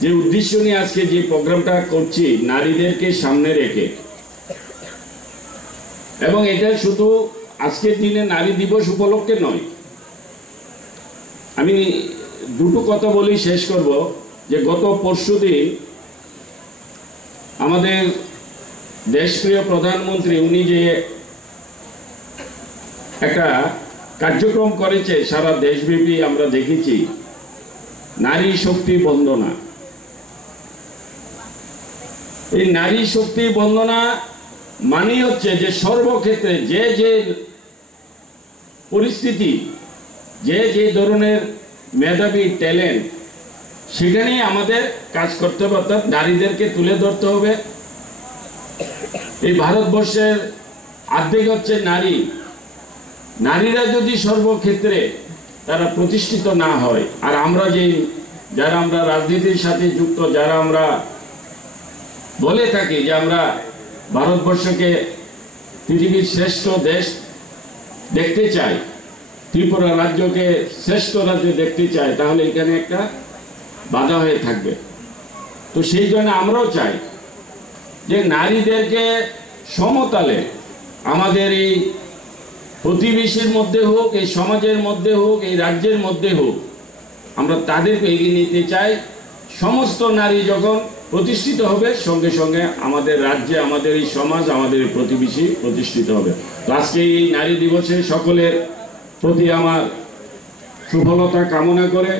যে উদ্দেশ্য নিয়ে আজকে যে প্রোগ্রামটা করছি নারীদেরকে সামনে রেখে, এবং এটা শুধু আজকের দিনে নারী দিবস উপলক্ষে নয়। আমি দুটো কথা বলেই শেষ করব যে গত পরশুদিন আমাদের দেশপ্রিয় প্রধানমন্ত্রী উনি যে একটা কার্যক্রম করেছে সারা দেশব্যাপী আমরা দেখেছি, নারী শক্তি বন্দনা। এই নারী শক্তি বন্দনা মানে হচ্ছে যে সর্বক্ষেত্রে যে যে পরিস্থিতি, যে যে ধরনের মেধাবী ট্যালেন্ট, সেখানেই আমাদের কাজ করতে হবে, অর্থাৎ নারীদেরকে তুলে ধরতে হবে। এই ভারতবর্ষের অর্ধেক হচ্ছে নারী। নারীরা যদি সর্বক্ষেত্রে তারা প্রতিষ্ঠিত না হয়, আর আমরা যারা আমরা রাজনীতির সাথে যুক্ত, যারা আমরা বলে থাকি যে আমরা ভারতবর্ষকে পৃথিবীর শ্রেষ্ঠ দেশ দেখতে চাই, ত্রিপুরা রাজ্যকে শ্রেষ্ঠ রাজ্য দেখতে চাই, তাহলে এখানে একটা বাধা হয়ে থাকবে। তো সেই জন্য আমরাও চাই যে নারীদেরকে সমতালে আমাদের এই প্রতিবেশীর মধ্যে হোক, এই সমাজের মধ্যে হোক, এই রাজ্যের মধ্যে হোক, আমরা তাদেরকে এগিয়ে নিতে চাই। সমস্ত নারী যখন প্রতিষ্ঠিত হবে, সঙ্গে সঙ্গে আমাদের রাজ্যে, আমাদের এই সমাজ, আমাদের এই প্রতিবেশী প্রতিষ্ঠিত হবে। তো আজকে এই নারী দিবসে সকলের প্রতি আমার সফলতা কামনা করে